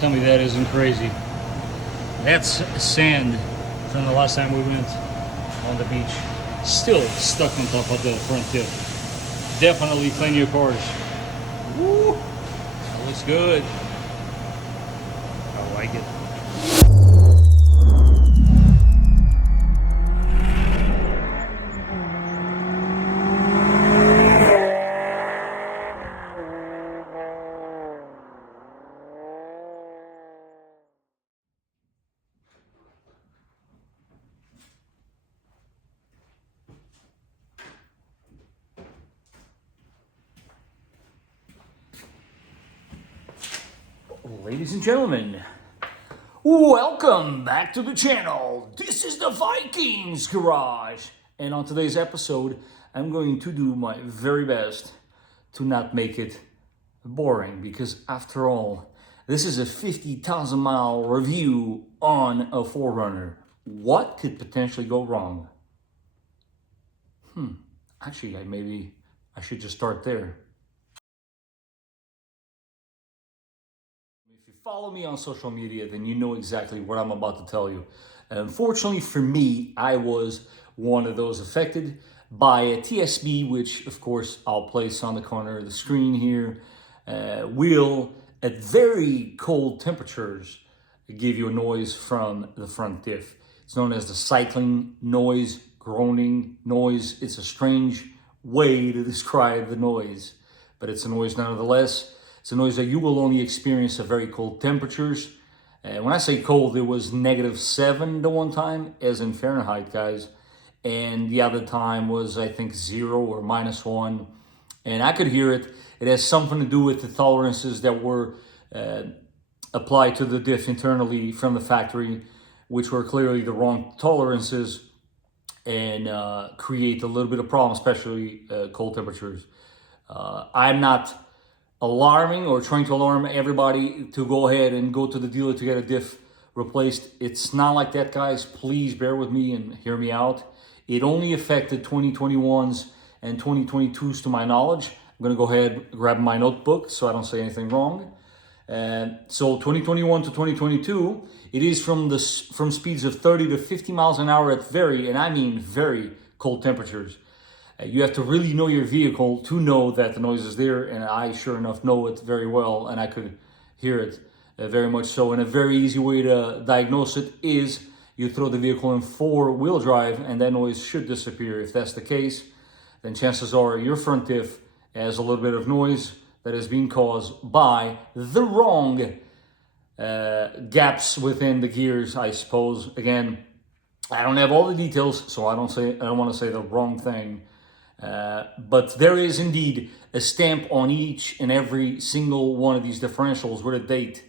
Tell me that isn't crazy. That's sand from the last time we went on the beach. Still stuck on top of the front tip. Definitely clean your cars. Woo! That looks good. I like it. Ladies and gentlemen, welcome back to the channel. This is the Vikings garage. And on today's episode, I'm going to do my very best to not make it boring. Because after all, this is a 50,000 mile review on a 4Runner. What could potentially go wrong? Actually, maybe I should just start there. If you follow me on social media, then you know exactly what I'm about to tell you. Unfortunately for me, I was one of those affected by a TSB, which of course I'll place on the corner of the screen here, will at very cold temperatures give you a noise from the front diff. It's known as the cycling noise, groaning noise. It's a strange way to describe the noise, but it's a noise nonetheless. It's a noise that you will only experience at very cold temperatures. When I say cold, it was -7 the one time, as in Fahrenheit, guys. And the other time was, I think, 0 or -1. And I could hear it. It has something to do with the tolerances that were applied to the diff internally from the factory, which were clearly the wrong tolerances and create a little bit of problem, especially cold temperatures. I'm not alarming or trying to alarm everybody to go ahead and go to the dealer to get a diff replaced. It's not like that, guys. Please bear with me and hear me out. It only affected 2021s and 2022s to my knowledge. I'm going to go ahead and grab my notebook so I don't say anything wrong. So 2021 to 2022, it is from speeds of 30 to 50 miles an hour at very, and I mean very cold temperatures. You have to really know your vehicle to know that the noise is there, and I sure enough know it very well, and I could hear it very much so. And a very easy way to diagnose it is you throw the vehicle in 4-wheel drive and that noise should disappear. If that's the case, then chances are your front diff has a little bit of noise that is being caused by the wrong gaps within the gears, I suppose. Again, I don't have all the details, so I don't want to say the wrong thing. But there is indeed a stamp on each and every single one of these differentials with a date.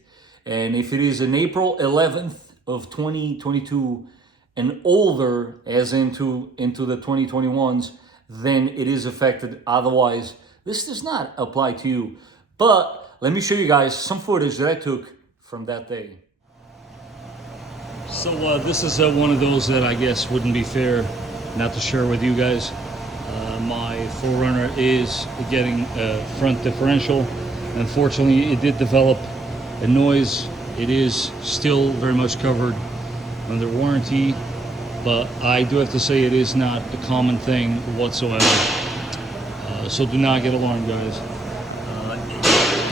And if it is an April 11th of 2022 and older, as into the 2021s, then it is affected. Otherwise, this does not apply to you. But let me show you guys some footage that I took from that day. So this is one of those that I guess wouldn't be fair not to share with you guys. My 4Runner is getting a front differential. Unfortunately, it did develop a noise. It is still very much covered under warranty, but I do have to say it is not a common thing whatsoever. So do not get alarmed, guys.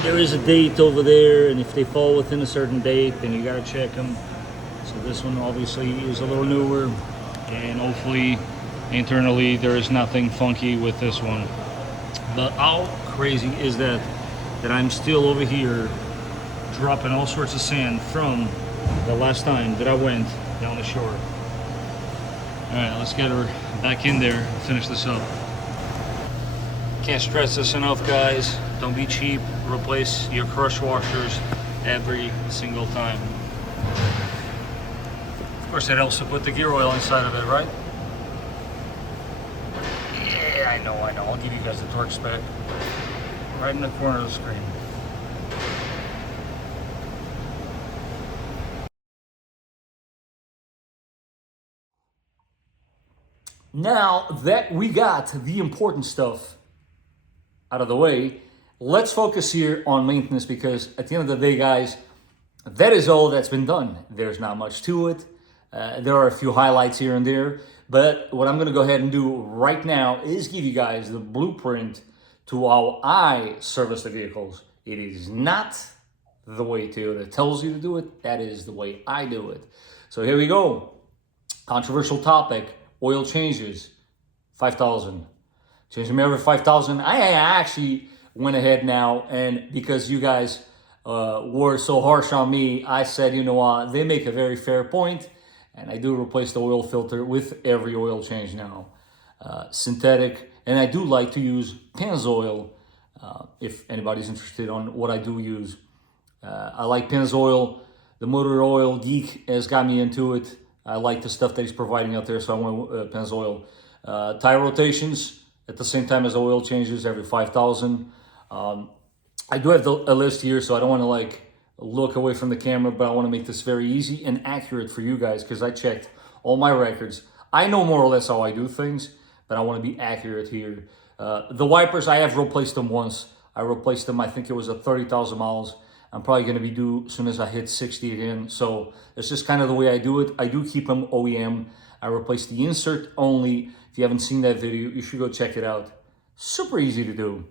There is a date over there, and if they fall within a certain date, then you gotta check them. So this one obviously is a little newer, and hopefully internally there is nothing funky with this one. But how crazy is that I'm still over here dropping all sorts of sand from the last time that I went down the shore. All right, let's get her back in there and finish this up. Can't stress this enough, guys. Don't be cheap. Replace your crush washers every single time. Of course, it helps to put the gear oil inside of it, right? Yeah, I know. I'll give you guys the torque spec right in the corner of the screen. Now that we got the important stuff out of the way, let's focus here on maintenance, because at the end of the day, guys, that is all that's been done. There's not much to it. There are a few highlights here and there, but what I'm going to go ahead and do right now is give you guys the blueprint to how I service the vehicles. It is not the way Toyota tells you to do it. That is the way I do it. So here we go. Controversial topic, oil changes, 5,000. Change them every 5,000. I actually went ahead now, and because you guys were so harsh on me, I said, you know what, they make a very fair point, and I do replace the oil filter with every oil change now. Synthetic, and I do like to use Pennzoil if anybody's interested on what I do use. I like Pennzoil. The motor oil geek has got me into it. I like the stuff that he's providing out there, so I want Pennzoil. Tire rotations at the same time as oil changes every 5,000. I do have a list here, so I don't want to like look away from the camera, but I want to make this very easy and accurate for you guys because I checked all my records. I know more or less how I do things, but I want to be accurate here. The wipers, I have replaced them once. I replaced them, I think it was at 30,000 miles. I'm probably going to be due as soon as I hit 60 again. So it's just kind of the way I do it. I do keep them OEM. I replaced the insert only. If you haven't seen that video, you should go check it out. Super easy to do.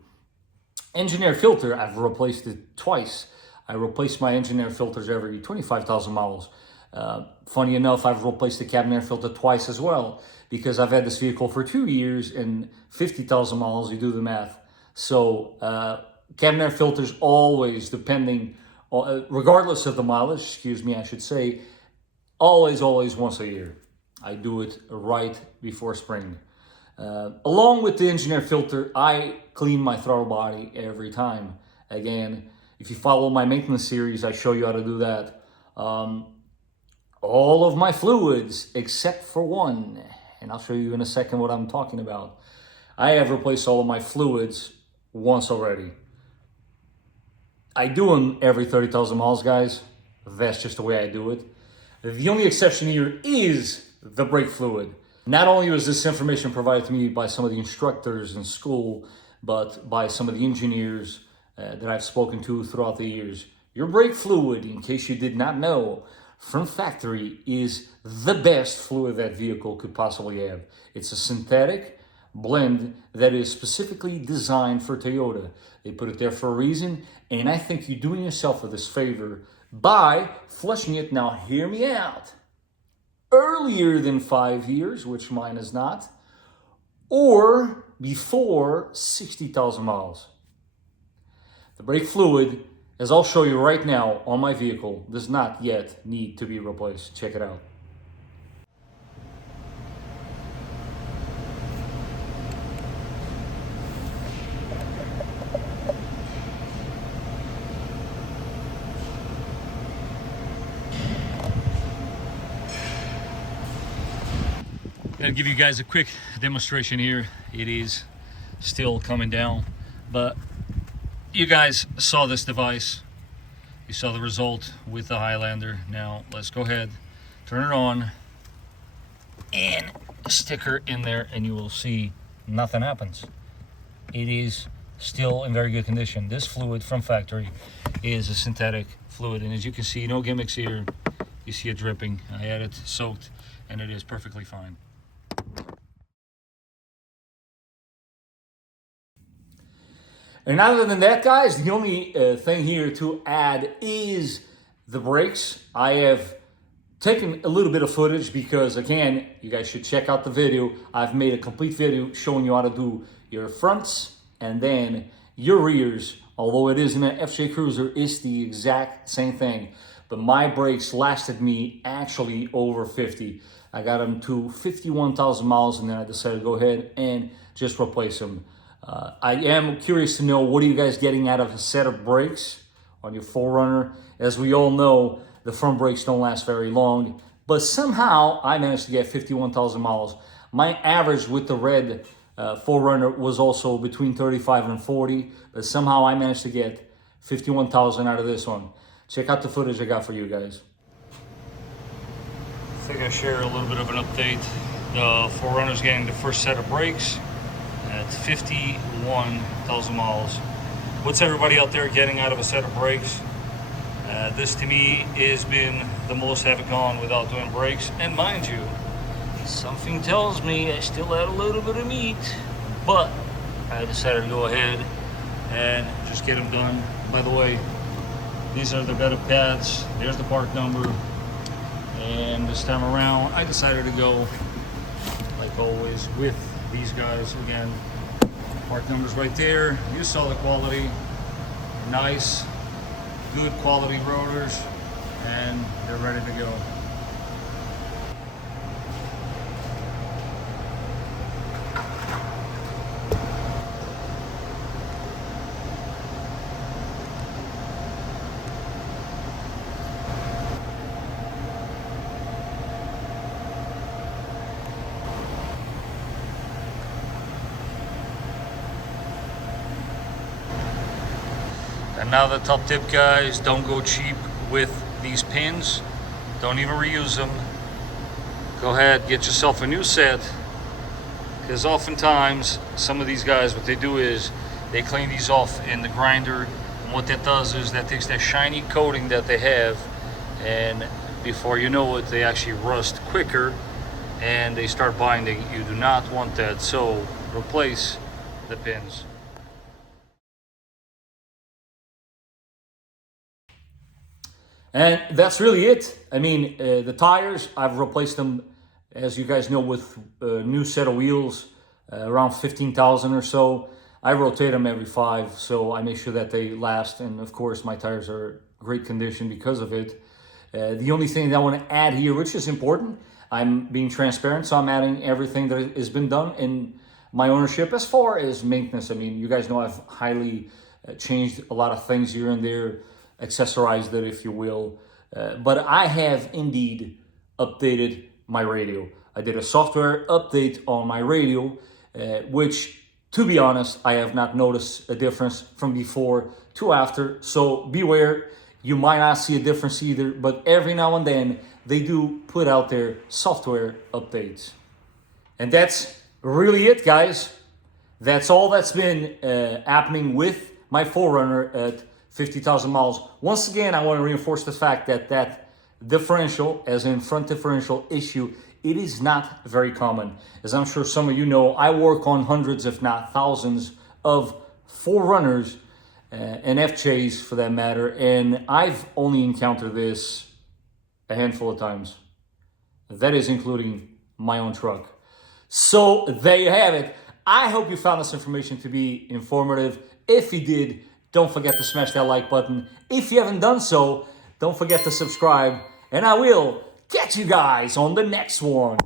Engine air filter, I've replaced it twice. I replace my engine air filters every 25,000 miles. Funny enough, I've replaced the cabin air filter twice as well because I've had this vehicle for 2 years and 50,000 miles, you do the math. So cabin air filters always, regardless of the mileage, excuse me, I should say, always once a year. I do it right before spring. Along with the engine air filter, I clean my throttle body every time. Again, if you follow my maintenance series, I show you how to do that. All of my fluids, except for one, and I'll show you in a second what I'm talking about. I have replaced all of my fluids once already. I do them every 30,000 miles, guys. That's just the way I do it. The only exception here is the brake fluid. Not only was this information provided to me by some of the instructors in school, but by some of the engineers that I've spoken to throughout the years. Your brake fluid, in case you did not know, from factory is the best fluid that vehicle could possibly have. It's a synthetic blend that is specifically designed for Toyota. They put it there for a reason, and I think you're doing yourself a this favor by flushing it, now hear me out, earlier than 5 years, which mine is not, or before 60,000 miles. The brake fluid, as I'll show you right now on my vehicle, does not yet need to be replaced. Check it out. I'll give you guys a quick demonstration here. It is still coming down, but you guys saw this device. You saw the result with the Highlander. Now let's go ahead, turn it on, and stick her in there, and you will see nothing happens. It is still in very good condition. This fluid from factory is a synthetic fluid, and as you can see, no gimmicks here. You see it dripping. I had it soaked, and it is perfectly fine. And other than that, guys, the only thing here to add is the brakes. I have taken a little bit of footage because, again, you guys should check out the video. I've made a complete video showing you how to do your fronts and then your rears. Although it is in an FJ Cruiser, it's the exact same thing. But my brakes lasted me actually over 50. I got them to 51,000 miles, and then I decided to go ahead and just replace them. I am curious to know, what are you guys getting out of a set of brakes on your 4Runner? As we all know, the front brakes don't last very long, but somehow I managed to get 51,000 miles. My average with the red 4Runner was also between 35 and 40, but somehow I managed to get 51,000 out of this one. Check out the footage I got for you guys. I think I share a little bit of an update. The 4Runner's getting the first set of brakes at 51,000 miles. What's everybody out there getting out of a set of brakes? This to me has been the most I've gone without doing brakes. And mind you, something tells me I still had a little bit of meat, but I decided to go ahead and just get them done. By the way, these are the better pads. There's the part number. And this time around, I decided to go, like always, with these guys. Again, part numbers right there. You saw the quality. Nice, good quality rotors, and they're ready to go. And now the top tip, guys, don't go cheap with these pins. Don't even reuse them. Go ahead, get yourself a new set. Because oftentimes, some of these guys, what they do is they clean these off in the grinder. And what that does is that takes that shiny coating that they have, and before you know it, they actually rust quicker and they start binding. You do not want that, so replace the pins. And that's really it. I mean, the tires, I've replaced them, as you guys know, with a new set of wheels, around 15,000 or so. I rotate them every 5, so I make sure that they last. And of course, my tires are great condition because of it. The only thing that I want to add here, which is important, I'm being transparent, so I'm adding everything that has been done in my ownership as far as maintenance. I mean, you guys know I've highly changed a lot of things here and there, accessorized it, if you will. But I have indeed updated my radio. I did a software update on my radio, which, to be honest, I have not noticed a difference from before to after. So beware, you might not see a difference either, but every now and then they do put out their software updates. And that's really it, guys. That's all that's been happening with my 4Runner at 50,000 miles. Once again, I want to reinforce the fact that that differential, as in front differential issue, it is not very common. As I'm sure some of you know, I work on hundreds, if not thousands, of 4Runners and FJs for that matter, and I've only encountered this a handful of times. That is including my own truck. So there you have it. I hope you found this information to be informative. If you did, don't forget to smash that like button. If you haven't done so, don't forget to subscribe. And I will catch you guys on the next one.